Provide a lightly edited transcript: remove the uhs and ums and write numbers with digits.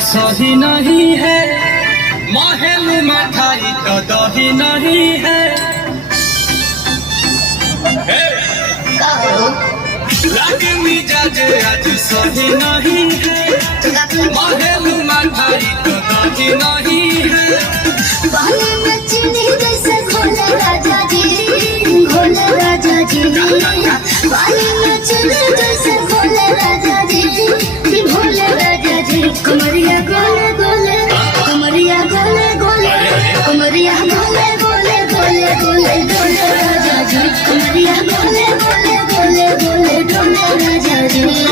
सही नहीं है, महल मिठाई तो दही नहीं है। लागे मिजाज आज सही नहीं है, महल मिठाई तो दही नहीं है। बाले में चीनी जैसे घोले राजा जी, घोले राजा जी। बाले में चीनी जैसे घोले राजा जी, घोले राजा जी। कमरिया गोले गोले, कमरिया गोले गोले, कमरिया गोले गोले गोले गोले डोले राजा जी। कमरिया गोले गोले गोले गोले डोले राजा जी।